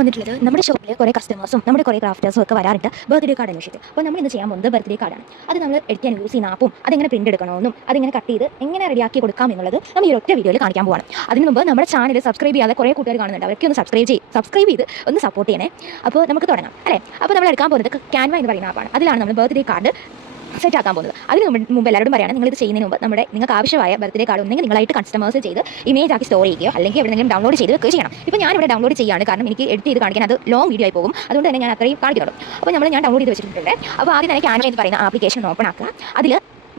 വന്നിട്ടുള്ളത് നമ്മുടെ ഷോപ്പിൽ കുറേ കസ്റ്റമേഴ്സും നമ്മുടെ കുറേ ക്രാഫ്റ്റേഴ്സും ഒക്കെ വരാറുണ്ട് ബർത്ത്ഡേ കാർഡ് അന്വേഷിച്ചിട്ട്. അപ്പോൾ നമ്മൾ ഇന്ന് ചെയ്യാൻ പോകുന്നത് ബർത്ത്ഡേ കാർഡാണ്. അത് നമ്മൾ എഡിറ്റ് യൂസ് ചെയ്യുന്ന ആപ്പും അതെങ്ങനെ പ്രിന്റ് എടുക്കണമെന്നും അതെങ്ങനെ കട്ട് ചെയ്ത് എങ്ങനെ റെഡിയാക്കി കൊടുക്കാം എന്നുള്ളത് നമ്മൾ ഈ ഒറ്റ വീഡിയോയിൽ കാണിക്കാൻ പോവാണ്. അതിന് മുമ്പ് നമ്മുടെ ചാനൽ സബ്സ്ക്രൈബ് ചെയ്യാതെ കുറേ കൂട്ടുകാർ കാണുന്നുണ്ട്, അവർക്ക് ഒന്ന് സബ്സ്ക്രൈബ് ചെയ്ത് ഒന്ന് സപ്പോർട്ട് ചെയ്യണേ. അപ്പോൾ നമുക്ക് തുടങ്ങാം അല്ലേ. അപ്പോൾ നമ്മൾ എടുക്കാൻ പോകുന്നത് ക്യാൻവ എന്ന് പറയുന്ന ആപ്പാണ്. അതിലാണ് നമ്മൾ ബർത്ത്ഡേ കാർഡ് സെറ്റ് ആക്കാൻ പോകുന്നത്. അതിന് മുമ്പ് എല്ലാവരും പറയുകയാണ്, നിങ്ങൾ ഇത് ചെയ്യുന്നതിന് മുമ്പ് നിങ്ങൾക്ക് ആവശ്യമായ ബർത്ത്ഡേ കാർഡ് ഒന്നെങ്കിൽ നിങ്ങളായിട്ട് കസ്റ്റമേഴ്സ് ചെയ്ത് ഇമേജ് ആക്കി സ്റ്റോർ ചെയ്യുകയോ അല്ലെങ്കിൽ എവിടെയെങ്കിലും ഡൗൺലോഡ് ചെയ്ത് വെക്കുകയോ ചെയ്യണം. ഇപ്പോൾ ഞാൻ ഇവിടെ ഡൗൺലോഡ് ചെയ്യുകയാണ്, കാരണം എനിക്ക് എഡിറ്റ് ചെയ്ത് കാണിക്കാൻ അത് ലോങ് വീഡിയോ ആയി പോകും. അതുകൊണ്ട് തന്നെ ഞാൻ അത്രയും കാണിക്കുള്ളൂ. അപ്പോൾ ഞാൻ ഡൗൺലോഡ് ചെയ്ത് വെച്ചിട്ടുണ്ട്. അപ്പോൾ ആദ്യം തന്നെ ക്യാൻവ എന്ന് പറയുന്ന ആപ്ലിക്കേഷൻ ഓപ്പൺ ആക്കുക. അതിൽ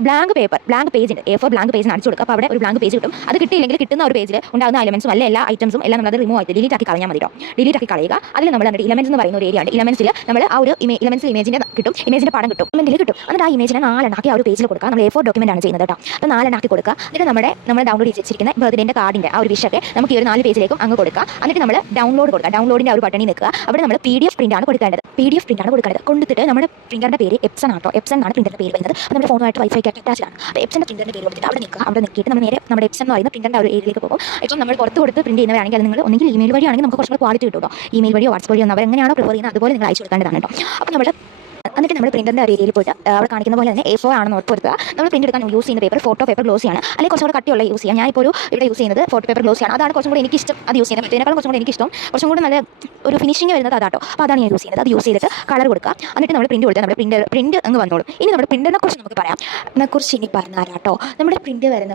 ബ്ലാങ്ക് പേജ് ഉണ്ട്, A4 ബ്ലാങ്ക് പേജിന് അടിച്ചു കൊടുക്കുക. അപ്പോൾ അവിടെ ഒരു ബ്ലാങ്ക് പേജ് കിട്ടും. അത് കിട്ടിയില്ലെങ്കിൽ കിട്ടുന്ന ഒരു പേജിൽ ഉണ്ടാകുന്ന എലമെന്റ്സും എല്ലാ ഐറ്റംസും എല്ലാം നമ്മൾ റിമൂവ് ആയിട്ട് ഡിലീറ്റ് ആക്കി കളഞ്ഞാൽ മതി. ഡിലീറ്റ് ആക്കി കളയുക. അതിൽ നമ്മൾ ഇലമെന്റ്സ് എന്ന് പറയുന്ന ഒരു ഏരിയ ഉണ്ട്. ഇലമെന്റ്സിൽ നമ്മൾ ആ ഒരു ഇമേജിന്റെ കിട്ടും, ഇമേജിന്റെ പടം കിട്ടും, ഇമെന്റിൽ കിട്ടും. എന്നിട്ട് ആ ഇമേജിനെ 4 എണ്ണാക്കി ആ ഒരു പേജിൽ കൊടുക്കുക. നമ്മൾ A4 ഡോക്യുമെന്റ് ആണ് ചെയ്യുന്നത് കേട്ടോ. അപ്പോൾ 4 എണ്ണാക്കി കൊടുക്കുക. എന്നിട്ട് നമ്മൾ ഡൗൺലോഡ് ചെയ്ത് വെച്ചിരിക്കുന്ന ബർത്ത്ഡേന്റെ കാർഡിന്റെ ആ ഒരു വിഷയൊക്കെ നമുക്ക് ഈ ഒരു 4 പേജിലേക്കും അങ്ങ് കൊടുക്കുക. എന്നിട്ട് നമ്മൾ ഡൗൺലോഡ് കൊടുക്കുക. ഡൗൺലോഡിന്റെ ആ ഒരു ബട്ടണിൽ നിൽക്കുക. അവിടെ നമ്മൾ PDF പ്രിന്റ് ആണ് കൊടുക്കേണ്ടത്. കൊടുത്തിട്ട് നമ്മുടെ പ്രിന്ററിന്റെ പേര് എപ്സൺ ആട്ടോ. എപ്സൺ ആണ് പ്രിന്ററിന്റെ പേര് വരുന്നത്. അപ്പോൾ നമ്മുടെ ഫോണുമായിട്ട് വൈഫൈ അറ്റാച്ച്ഡ് ആണ്. എപ്സന്റെ പ്രിന്ററിന്റെ പേര് കൊടുത്തിട്ട് അവിടെ നിൽക്കിയിട്ട് നമ്മൾ നേരെ നമ്മുടെ എപ്സൺ എന്ന് പറയുന്ന പ്രിന്ററിന്റെ ഒരു ഏരിയയിലേക്ക് പോകും. ഇപ്പോൾ നമ്മൾ പുറത്ത് കൊടുത്ത് പ്രിന്റ് ചെയ്യുന്നവരാണെങ്കിൽ അത് നിങ്ങൾ ഒന്നെങ്കിൽ ഇമെയിൽ വഴിയാണെങ്കിൽ നമുക്ക് കുറച്ചുകൂടി ക്വാളിറ്റി കിട്ടും കേട്ടോ. ഇമെയിൽ വഴിയോ വാട്സ്ആപ്പ് വഴിയോ അവർ എങ്ങനെയാണോ പ്രിഫർ ചെയ്യുന്നത് അതുപോലെ നിങ്ങൾ അയച്ചു കൊടുക്കേണ്ടതാണ് കേട്ടോ. അപ്പോൾ എന്നിട്ട് നമ്മൾ പ്രിന്ററിന്റെ ഒരു ഏരിയയിൽ പോയിട്ട് അവിടെ കാണിക്കുന്ന പോലെ തന്നെ A4 ആണെന്ന് ഉറപ്പുവരുത്തുക. നമ്മൾ പ്രിന്റ് എടുക്കാൻ യൂസ് ചെയ്യുന്ന പേപ്പർ ഫോട്ടോ പേപ്പർ ഗ്ലോസി ആണ്, അല്ലെങ്കിൽ കുറച്ചും കൂടി കട്ടിയുള്ള യൂസ് ചെയ്യാം. ഞാനിപ്പോൾ ഇവിടെ യൂസ് ചെയ്യുന്നത് ഫോട്ടോ പേപ്പർ ഗ്ലോസി ആണ്. അതാണ് കുറച്ചും കൂടി എനിക്കിഷ്ടം. അത് യൂസ് ചെയ്യുന്നത് മറ്റേതിനേക്കാളും കുറച്ചും കൂടി എനിക്കിഷ്ടം, കുറച്ചും കൂടി നല്ല ഒരു ഫിനിഷിംഗ് വരുന്നത് അതാട്ടോ. അപ്പോൾ അതാണ് ഞാൻ യൂസ് ചെയ്യുന്നത്. അത് യൂസ് ചെയ്തിട്ട് കളർ കൊടുക്കുക. എന്നിട്ട് നമ്മൾ പ്രിന്റ് കൊടുത്താൽ നമ്മുടെ പ്രിന്റ് അങ്ങ് വന്നോളും. ഇനി നമ്മുടെ പ്രിന്ററിനെ കുറിച്ച് നമുക്ക് പറയാം. അതിനെക്കുറിച്ച് ഇനി പറഞ്ഞാലാട്ടോ. നമ്മുടെ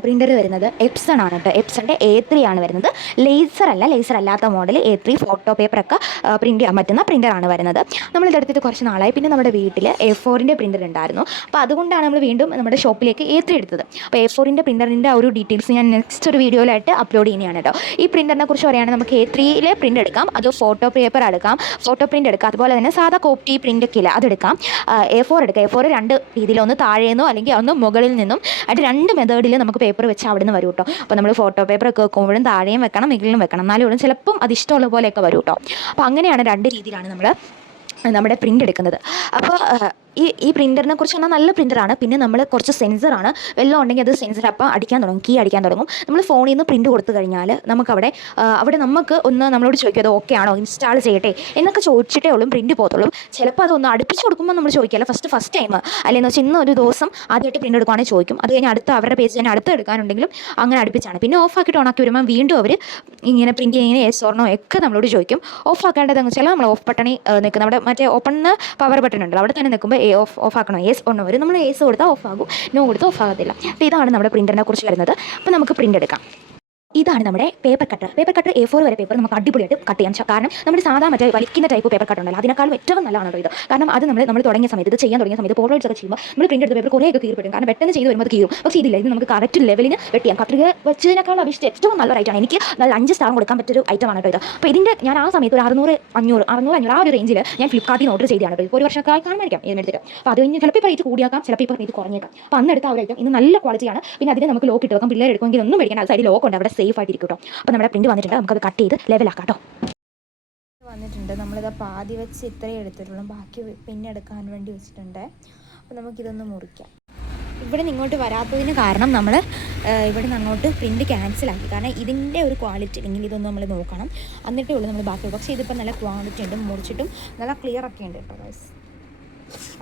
പ്രിന്റർ വരുന്നത് എപ്സൺ ആണ് കേട്ടോ. എപ്സന്റെ A3 ആണ് വരുന്നത്. ലേസർ അല്ലാത്ത മോഡൽ A3 ഫോട്ടോ പേപ്പറൊക്കെ പ്രിന്റ് ചെയ്യാൻ പറ്റുന്ന പ്രിന്ററാണ് വരുന്നത്. നമ്മളിതെടുത്തിട്ട് കുറച്ച് നാളായി. പിന്നെ നമ്മുടെ വീട്ടിൽ A4 പ്രിന്റർ ഉണ്ടായിരുന്നു. അപ്പോൾ അതുകൊണ്ടാണ് നമ്മൾ വീണ്ടും നമ്മുടെ ഷോപ്പിലേക്ക് A3 എടുത്തത്. അപ്പോൾ A4 പ്രിന്ററിൻ്റെ ആ ഒരു ഡീറ്റെയിൽസ് ഞാൻ നെക്സ്റ്റ് ഒരു വീഡിയോയിലായിട്ട് അപ്ലോഡ് ചെയ്യുന്നതാണ് കേട്ടോ. ഈ പ്രിന്ററിനെ കുറിച്ച് പറയുകയാണെങ്കിൽ നമുക്ക് A3 പ്രിന്റ് എടുക്കാം, അത് ഫോട്ടോ പേപ്പർ എടുക്കാം, ഫോട്ടോ പ്രിന്റ് എടുക്കാം, അതുപോലെ തന്നെ സാധാ കോപ്പി പ്രിന്റ് ഒക്കെ ഇല്ല അതെടുക്കാം. A4 എടുക്കാം. A4 2 രീതിയിൽ, ഒന്ന് താഴേന്നോ അല്ലെങ്കിൽ ഒന്ന് മുകളിൽ നിന്നും ആയിട്ട് 2 മെത്തേഡിൽ നമുക്ക് പേപ്പർ വെച്ച് അവിടെ നിന്ന് വരും കേട്ടോ. അപ്പോൾ നമ്മൾ ഫോട്ടോ പേപ്പർ ഒക്കെ വെക്കുമ്പോഴും താഴെയും വെക്കണം മുകളിലും വെക്കണം, എന്നാലും ചിലപ്പം അത് ഇഷ്ടമുള്ള പോലെയൊക്കെ വരും കേട്ടോ. അപ്പോൾ അങ്ങനെയാണ് 2 രീതിയിലാണ് നമ്മുടെ പ്രിന്റ് എടുക്കുന്നത്. അപ്പോൾ ഈ പ്രിന്ററിനെ കുറിച്ച് പറഞ്ഞാൽ നല്ല പ്രിന്ററാണ്. പിന്നെ നമ്മൾ കുറച്ച് സെൻസറാണ്, വെള്ളം ഉണ്ടെങ്കിൽ അത് സെൻസർ അപ്പം കീ അടിക്കാൻ തുടങ്ങും. നമ്മൾ ഫോണിൽ നിന്ന് പ്രിന്റ് കൊടുത്തു കഴിഞ്ഞാൽ നമുക്കവിടെ നമുക്ക് ഒന്ന് നമ്മളോട് ചോദിക്കും അത് ഓക്കെ ആണോ, ഇൻസ്റ്റാൾ ചെയ്യട്ടെ എന്നൊക്കെ ചോദിച്ചിട്ടേ ഉള്ളൂ പ്രിന്റ് പോകത്തുള്ളൂ. ചിലപ്പോൾ അതൊന്ന് അടുപ്പിച്ച് കൊടുക്കുമ്പോൾ നമ്മൾ ചോദിക്കില്ല, ഫസ്റ്റ് ടൈം അല്ലെങ്കിൽ വെച്ചാൽ ഇന്നൊരു ദിവസം ആദ്യമായിട്ട് പ്രിന്റ് എടുക്കുകയാണെങ്കിൽ ചോദിക്കും. അത് കഴിഞ്ഞ് അവരുടെ പേജ് തന്നെ അടുത്ത് എടുക്കാനുണ്ടെങ്കിലും അങ്ങനെ അടുപ്പിച്ചാണ്. പിന്നെ ഓഫാക്കിയിട്ട് ഓണാക്കി വരുമ്പോൾ വീണ്ടും അവർ ഇങ്ങനെ പ്രിന്റ് ചെയ്യുന്ന യെസ് ഓർണോ ഒക്കെ നമ്മളോട് ചോദിക്കും. ഓഫാക്കേണ്ടതെന്ന് വെച്ചാൽ നമ്മൾ ഓഫ് ബട്ടണിൽ നിൽക്കുന്ന അവിടെ മറ്റേ ഓപ്പൺ പവർ ബട്ടൺ ഉണ്ടല്ലോ, അവിടെ തന്നെ നിൽക്കുമ്പോൾ ഓഫ് ആക്കണോ യെസ് ഓണോ വരും. നമ്മൾ യെസ് കൊടുത്താൽ ഓഫ് ആകും, നോ കൊടുത്താൽ ഓഫ് ആകത്തില്ല. അപ്പോൾ ഇതാണ് നമ്മുടെ പ്രിന്ററിനെ കുറിച്ച് വരുന്നത്. അപ്പോൾ നമുക്ക് പ്രിന്റ് എടുക്കാം. ഇതാണ് നമ്മുടെ പേപ്പർ കട്ടർ. A4 വരെ പേപ്പർ നമുക്ക് അടിപൊളിയായിട്ട് കട്ട് ചെയ്യാം. കാരണം നമ്മുടെ സാധാ മറ്റേ വലിക്കുന്ന ടൈപ്പ് പേപ്പർ കട്ട് ഉണ്ടല്ലോ, അതിനേക്കാളും ഏറ്റവും നല്ലതാണ് ഇത്. കാരണം അത് നമ്മൾ തുടങ്ങിയ സമയത്ത് ഇത് ചെയ്യാൻ തുടങ്ങിയ സമയത്ത് പോളോയിഡ്സ് ഒക്കെ ചെയ്യുമ്പോൾ നമ്മൾ പ്രിന്റ് എടുത്ത പേപ്പർ കുറേയൊക്കെ കീറിപ്പെടും. കാരണം പെട്ടെന്ന് ചെയ്ത് വരുമ്പോൾ കീറും. പക്ഷേ ഇതില്ല, ഇത് നമുക്ക് കറക്റ്റ് ലെവലിന് വെട്ടിയാം. കത്രിക വെച്ചതിനേക്കാളും അപേക്ഷിച്ച് ഏറ്റവും നല്ല റൈറ്റാണ്. എനിക്ക് നല്ല 5 സ്റ്റാർ കൊടുക്കാൻ പറ്റൊരു ഐറ്റമാണ് കേട്ടോ ഇത്. അപ്പോൾ ഇതിൻ്റെ ഞാൻ ആ സമയത്ത് ഒരു 600 500 ആ ഒരു റേഞ്ചിൽ ഞാൻ ഫ്ലിപ്കാർട്ടിൽ ഓർഡർ ചെയ്താണ് കേട്ടോ. ഇപ്പോൾ ഒരു വർഷമൊക്കെ കാണാനിരിക്കാം ഇതിനെടുത്തിട്ട്. അപ്പോൾ അത് കഴിഞ്ഞ് ചിലപ്പോൾ റേറ്റ് കൂടിയാക്കാം, ചിലപ്പോൾ റേറ്റ് കുറഞ്ഞേക്കാം. അപ്പോൾ അന്ന് എടുത്ത ആ ഒരു ഐറ്റം ഇന്ന് നല്ല ക്വാളിറ്റിയാണ്. പിന്നെ അതിന് നമുക്ക് ലോക്ക് ഇട്ട് വെക്കാം. പിള്ളേർ എടുക്കുമെങ്കിൽ ഒന്നും മേടിക്കാൻ സൈഡിൽ ലോക്ക് ഉണ്ട്, അവിടെ സേഫ് ആയിട്ടിരിക്കും കേട്ടോ. അപ്പോൾ നമ്മുടെ പ്രിന്റ് വന്നിട്ടുണ്ട്, നമുക്കത് കട്ട് ചെയ്ത് ലെവലാക്കാം കേട്ടോ. വന്നിട്ടുണ്ട്. നമ്മളിത് പാതി വെച്ച് ഇത്രയും എടുത്തിട്ടുള്ളൂ, ബാക്കി പിന്നെ എടുക്കാൻ വേണ്ടി വെച്ചിട്ടുണ്ട്. അപ്പോൾ നമുക്കിതൊന്ന് മുറിക്കാം. ഇവിടെ നിന്ന് ഇങ്ങോട്ട് വരാത്തതിന് കാരണം നമ്മൾ ഇവിടെ നിന്ന് അങ്ങോട്ട് പ്രിന്റ് ക്യാൻസലാക്കി. കാരണം ഇതിൻ്റെ ഒരു ക്വാളിറ്റി അല്ലെങ്കിൽ ഇതൊന്നും നമ്മൾ നോക്കണം, എന്നിട്ടേ ഉള്ളൂ നമ്മൾ ബാക്കി. പക്ഷേ ഇതിപ്പോൾ നല്ല ക്വാളിറ്റി ഉണ്ട്, മുറിച്ചിട്ടും നല്ല ക്ലിയർ ഒക്കെ ഉണ്ട് കേട്ടോ ഗൈസ്.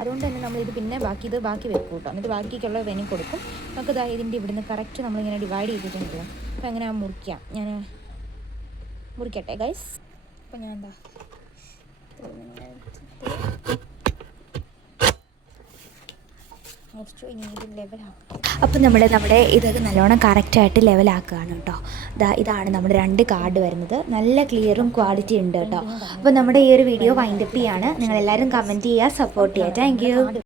അതുകൊണ്ട് തന്നെ നമ്മളിത് പിന്നെ ബാക്കി വെക്കും കേട്ടോ. എന്നിട്ട് ബാക്കിക്കുള്ള വെനി കൊടുക്കും. നമുക്ക് ഇതിൻ്റെ ഇവിടുന്ന് കറക്റ്റ് നമ്മളിങ്ങനെ ഡിവൈഡ് ചെയ്തിട്ടുണ്ടല്ലോ. അപ്പോൾ എങ്ങനെ മുറിക്കാം, ഞാൻ മുറിക്കട്ടെ ഗൈസ്. അപ്പോൾ ഞാൻ മുറിച്ചു. ഇനി ഇത് ലെവലാക്കും. അപ്പോൾ നമ്മുടെ ഇതൊക്കെ നല്ലോണം കറക്റ്റായിട്ട് ലെവലാക്കുകയാണ് കേട്ടോ. ഇതാണ് നമ്മുടെ 2 കാർഡ് വരുന്നത്. നല്ല ക്ലിയറും ക്വാളിറ്റി ഉണ്ട് കേട്ടോ. അപ്പോൾ നമ്മുടെ ഈ ഒരു വീഡിയോ വൈൻഡപ്പ് ചെയ്യാണ്. നിങ്ങളെല്ലാവരും കമൻറ്റ് ചെയ്യുക, സപ്പോർട്ട് ചെയ്യുക. Thank you.